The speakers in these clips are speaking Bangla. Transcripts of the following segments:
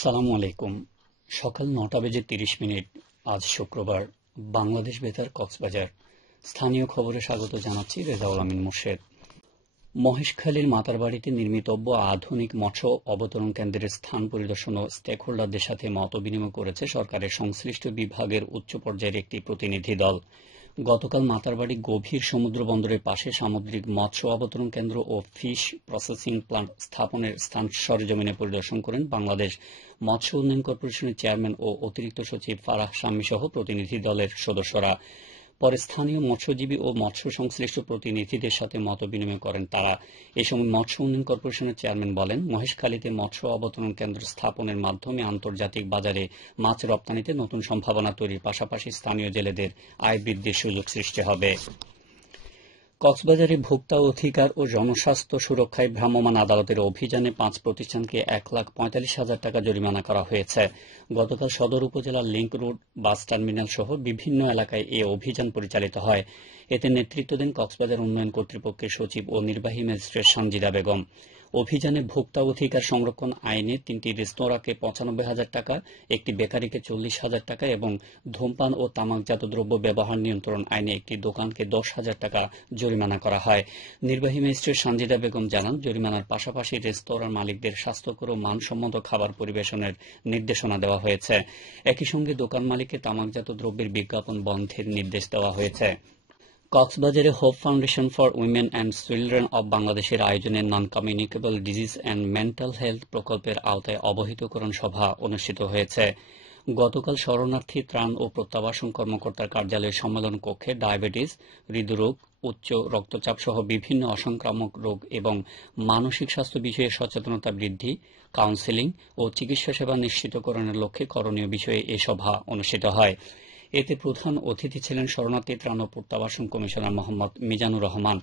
সালামু আলাইকুম। সকাল ৯টা বেজে ৩০ মিনিট। আজ শুক্রবার। বাংলাদেশ বেতার কক্সবাজার। স্থানীয় খবরে স্বাগত জানাচ্ছি রেজাউল আমিন মোর্শেদ। মহেশখালীর মাতারবাড়িতে নির্মিতব্য আধুনিক মৎস্য অবতরণ কেন্দ্রের স্থান পরিদর্শন ও স্টেক হোল্ডারদের সাথে মত বিনিময় করেছে সরকারের সংশ্লিষ্ট বিভাগের উচ্চ পর্যায়ের একটি প্রতিনিধি দল। গতকাল মাতারবাড়ি গভীর সমুদ্র বন্দরের পাশে সামুদ্রিক মৎস্য অবতরণ কেন্দ্র ও ফিশ প্রসেসিং প্লান্ট স্থাপনের স্থান সরেজমিনে পরিদর্শন করেন বাংলাদেশ মৎস্য উন্নয়ন কর্পোরেশনের চেয়ারম্যান ও অতিরিক্ত সচিব ফারাহ শাম্মী সহ প্রতিনিধি দলের সদস্যরা। পরে স্থানীয় মৎস্যজীবী ও মৎস্য সংশ্লিষ্ট প্রতিনিধিদের সাথে মতবিনিময় করেন তারা। এ সময় মৎস্য উন্নয়ন কর্পোরেশনের চেয়ারম্যান বলেন, মহেশখালীতে মৎস্য অবতরণ কেন্দ্র স্থাপনের মাধ্যমে আন্তর্জাতিক বাজারে মাছ রপ্তানিতে নতুন সম্ভাবনা তৈরির পাশাপাশি স্থানীয় জেলেদের আয় বৃদ্ধির সুযোগ সৃষ্টি হবে। কক্সবাজারে ভোক্তা অধিকার ও জনস্বাস্থ্য সুরক্ষায় ভ্রাম্যমাণ আদালতের অভিযানে ৫ প্রতিষ্ঠানকে ১,৪৫,০০০ টাকা জরিমানা করা হয়েছে। গতকাল সদর উপজেলার লিংক রোড বাস টার্মিনাল সহ বিভিন্ন এলাকায় এ অভিযান পরিচালিত হয়। এতে নেতৃত্ব দেন কক্সবাজার উন্নয়ন কর্তৃপক্ষের সচিব ও নির্বাহী ম্যাজিস্ট্রেট সানজিদা বেগম। অভিযানে ভোক্তা অধিকার সংরক্ষণ আইনে ৩টি রেস্তোরাঁকে ৯৫,০০০ টাকা, একটি বেকারিকে ৪০,০০০ টাকা এবং ধূমপান ও তামাকজাত দ্রব্য ব্যবহার নিয়ন্ত্রণ আইনে একটি দোকানকে ১০,০০০ টাকা জরিমানা করা হয়। নির্বাহী ম্যাজিস্ট্রেট সানজিদা বেগম জানান, জরিমানার পাশাপাশি রেস্তোরাঁর মালিকদের স্বাস্থ্যকর ও মানসম্মত খাবার পরিবেশনের নির্দেশনা দেওয়া হয়েছে। একই সঙ্গে দোকান মালিককে তামাকজাত দ্রব্যের বিজ্ঞাপন বন্ধের নির্দেশ দেওয়া হয়েছে। কক্সবাজারে hope foundation for women and children of বাংলাদেশের আয়োজনে non communicable disease and mental health প্রকল্পের আওতায় অবহিতকরণ সভা অনুষ্ঠিত হয়েছে। গতকাল শরণার্থী ত্রাণ ও প্রত্যাবাসন কর্মকর্তার কার্যালয়ের সম্মেলন কক্ষে ডায়াবেটিস, হৃদরোগ, উচ্চ রক্তচাপ সহ বিভিন্ন অসংক্রামক রোগ এবং মানসিক স্বাস্থ্য বিষয়ে সচেতনতা বৃদ্ধি, কাউন্সেলিং ও চিকিৎসা সেবা নিশ্চিতকরণের লক্ষ্যে করণীয় বিষয়ে এ সভা অনুষ্ঠিত হয়। এতে প্রধান অতিথি ছিলেন শরণার্থী ত্রাণ ও প্রত্যাবাসন কমিশনার মোহাম্মদ মিজানুর রহমান।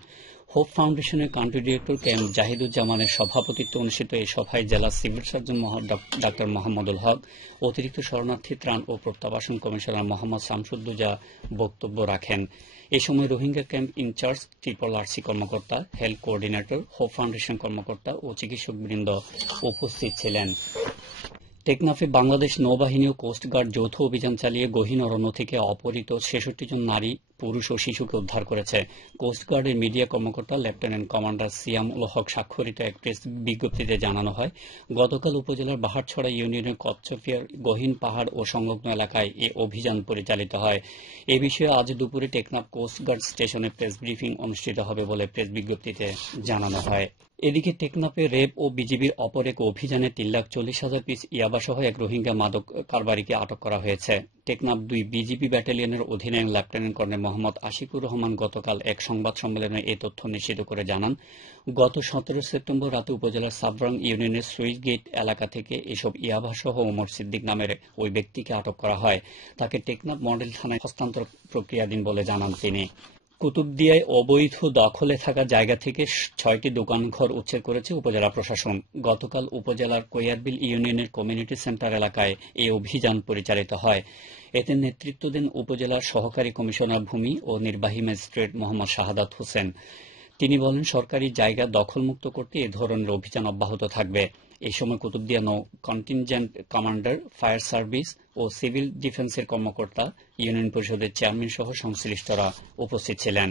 হোপ ফাউন্ডেশনের কান্ট্রি ডিরেক্টর কে এম জাহিদুজ্জামানের সভাপতিত্বে অনুষ্ঠিত এই সভায় জেলা সিভিল সার্জন ডাক্তার মোহাম্মদুল হক, অতিরিক্ত শরণার্থী ত্রাণ ও প্রত্যাবাসন কমিশনার মোহাম্মদ শামসুদ্দোজা বক্তব্য রাখেন। এ সময় রোহিঙ্গা ক্যাম্প ইনচার্জ, RRRC কর্মকর্তা, হেলথ কোঅর্ডিনেটর, হোপ ফাউন্ডেশন কর্মকর্তা ও চিকিৎসকবৃন্দ উপস্থিত ছিলেন। টেকনাফে বাংলাদেশ নৌবাহিনী ও কোস্টগার্ড যৌথ অভিযান চালিয়ে গহীন অরণ্য থেকে অপহৃত ৬৬ জন নারী, পুরুষ ও শিশুকে উদ্ধার করেছে। কোস্টগার্ডের মিডিয়া কর্মকর্তা লেফটেন্যান্ট কমান্ডার সিয়ামুল হক স্বাক্ষরিত এক প্রেস বিজ্ঞপ্তিতে জানানো হয়, গতকাল উপজেলার বাহারছড়া ইউনিয়নের কচ্ছপিয়ার গহীন পাহাড় ও সংলগ্ন এলাকায় এ অভিযান পরিচালিত হয়। এ বিষয়ে আজ দুপুরে টেকনাফ কোস্টগার্ড স্টেশনে প্রেস ব্রিফিং অনুষ্ঠিত হবে বলে প্রেস বিজ্ঞপ্তিতে জানানো হয়। এদিকে টেকনাফে র্যাব ও বিজিবির অপর এক অভিযানে ৩,৪০,০০০ পিস ইয়াবাসহ এক রোহিঙ্গা মাদক কারবারিকে আটক করা হয়েছে। টেকনাফ ২ বিজিবি ব্যাটালিয়নের অধিনায়ক লেফটেন্যান্ট কর্নেল মোহাম্মদ আশিকুর রহমান গতকাল এক সংবাদ সম্মেলনে এ তথ্য নিশ্চিত করে জানান, গত ১৭ সেপ্টেম্বর রাতে উপজেলার সাবরাং ইউনিয়নের সুইচ গেট এলাকা থেকে এসব ইয়াবাসহ ওমর সিদ্দিক নামের ওই ব্যক্তিকে আটক করা হয়। তাকে টেকনাফ মডেল থানায় হস্তান্তর প্রক্রিয়াধীন বলে জানান তিনি। কুতুবদিয়ায় অবৈধ দখলে থাকা জায়গা থেকে ৬টি দোকানঘর উচ্ছেদ করেছে উপজেলা প্রশাসন। গতকাল উপজেলার কৈয়ারবিল ইউনিয়নের কমিউনিটি সেন্টার এলাকায় এই অভিযান পরিচালিত হয়। এতে নেতৃত্ব দেন উপজেলার সহকারী কমিশনার ভূমি ও নির্বাহী ম্যাজিস্ট্রেট মোহাম্মদ শাহাদাত হোসেন। তিনি বলেন, সরকারি জায়গা দখলমুক্ত করতে এ ধরনের অভিযান অব্যাহত থাকবে। এই সময় কুতুবদিয়া নৌ কন্টিনজেন্ট কমান্ডার, ফায়ার সার্ভিস ও সিভিল ডিফেন্সের কর্মকর্তা, ইউনিয়ন পরিষদের চেয়ারম্যান সহ সংশ্লিষ্টরা উপস্থিত ছিলেন।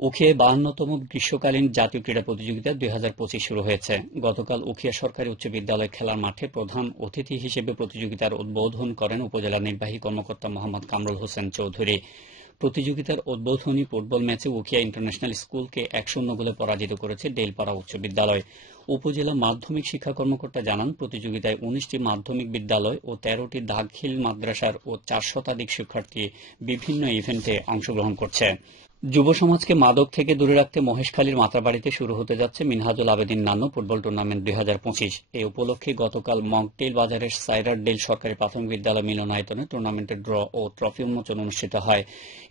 উখিয়ায় ৫২তম গ্রীষ্মকালীন জাতীয় ক্রীড়া প্রতিযোগিতা ২০২৫ শুরু হয়েছে। গতকাল উখিয়া সরকারি উচ্চ বিদ্যালয় খেলার মাঠে প্রধান অতিথি হিসেবে প্রতিযোগিতার উদ্বোধন করেন উপজেলা নির্বাহী কর্মকর্তা মোহাম্মদ কামরুল হোসেন চৌধুরী। প্রতিযোগিতার উদ্বোধনী ফুটবল ম্যাচে উখিয়া ইন্টারন্যাশনাল স্কুলকে ১-০ গোলে পরাজিত করেছে ডেলপাড়া উচ্চ বিদ্যালয়। উপজেলা মাধ্যমিক শিক্ষা কর্মকর্তা জানান, প্রতিযোগিতায় ১৯টি মাধ্যমিক বিদ্যালয় ও ১৩টি দাখিল মাদ্রাসার ও ৪ শতাধিক শিক্ষার্থী বিভিন্ন ইভেন্টে অংশগ্রহণ করছে। যুব সমাজকে মাদক থেকে দূরে রাখতে মহেশখালীর মাতারবাড়িতে শুরু হতে যাচ্ছে মিনহাজুল আবেদিন নান্নু ফুটবল টুর্নামেন্ট ২০২৫। এই উপলক্ষে গতকাল মকটেল বাজারের সাইরারডেল সরকারি প্রাথমিক বিদ্যালয় মিলনায়তনে টুর্নামেন্টের ড্র ও ট্রফি উন্মোচন অনুষ্ঠিত হয়।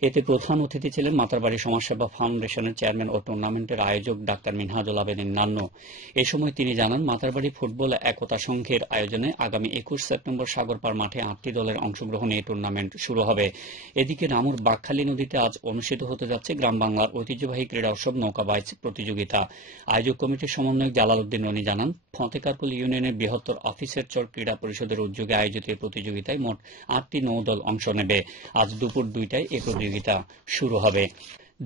এতে প্রধান অতিথি ছিলেন মাতারবাড়ি সমাজসেবা ফাউন্ডেশনের চেয়ারম্যান ও টুর্নামেন্টের আয়োজক ডাক্তার মিনহাজুল আবেদিন নান্নু। এ সময় তিনি জানান, মাতারবাড়ি ফুটবল একতা সংঘের আয়োজনে আগামী ২১ সেপ্টেম্বর সাগরপাড় মাঠে ৮টি দলের অংশগ্রহণে এই টুর্নামেন্ট শুরু হবে। এদিকে রামুর বাকখালী নদীতে আজ অনুষ্ঠিত হতে যাচ্ছে যাচ্ছে গ্রাম বাংলার ঐতিহ্যবাহী ক্রীড়া উৎসব নৌকা বাইচ প্রতিযোগিতা। আয়োজক কমিটির সমন্বয়ক জালালউদ্দিন রনি জানান, ফতেকারকুল ইউনিয়নের বৃহত্তর অফিসের চর ক্রীড়া পরিষদের উদ্যোগে আয়োজিত এই প্রতিযোগিতায় মোট 8টি নৌদল অংশ নেবে। আজ দুপুর 2টায় এই প্রতিযোগিতা শুরু হবে।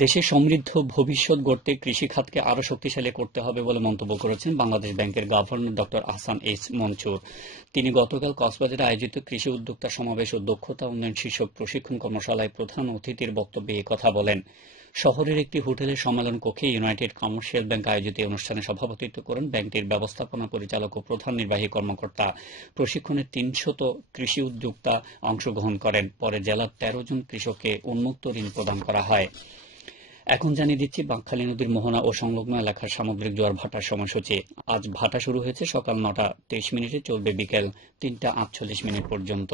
দেশে সমৃদ্ধ ভবিষ্যৎ গড়তে কৃষি খাতকে আরও শক্তিশালী করতে হবে বলে মন্তব্য করেছেন বাংলাদেশ ব্যাংকের গভর্নর ড আহসান এইচ মনসুর। তিনি গতকাল কক্সবাজারে আয়োজিত কৃষি উদ্যোক্তা সমাবেশ ও দক্ষতা উন্নয়ন শীর্ষক প্রশিক্ষণ কর্মশালায় প্রধান অতিথির বক্তব্যে এ কথা বলেন। শহরের একটি হোটেলের সম্মেলন কক্ষে ইউনাইটেড কমার্শিয়াল ব্যাংক আয়োজিত অনুষ্ঠানে সভাপতিত্ব করেন ব্যাংকটির ব্যবস্থাপনা পরিচালক ও প্রধান নির্বাহী কর্মকর্তা। প্রশিক্ষণে 300 কৃষি উদ্যোক্তা অংশগ্রহণ করেন। পরে জেলার 13 জন কৃষককে উন্মুক্ত ঋণ প্রদান করা হয়। এখন জানিয়ে দিচ্ছি বাঁকখালী নদীর মোহনা ও সংলগ্ন এলাকার সামুদ্রিক জোয়ার ভাটার সময়সূচি। আজ ভাটা শুরু হয়েছে সকাল 9:23 চলবে বিকেল 3:48 পর্যন্ত।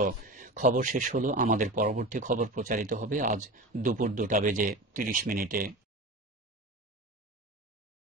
খবর শেষ হলো। আমাদের পরবর্তী খবর প্রচারিত হবে আজ দুপুর 2:30।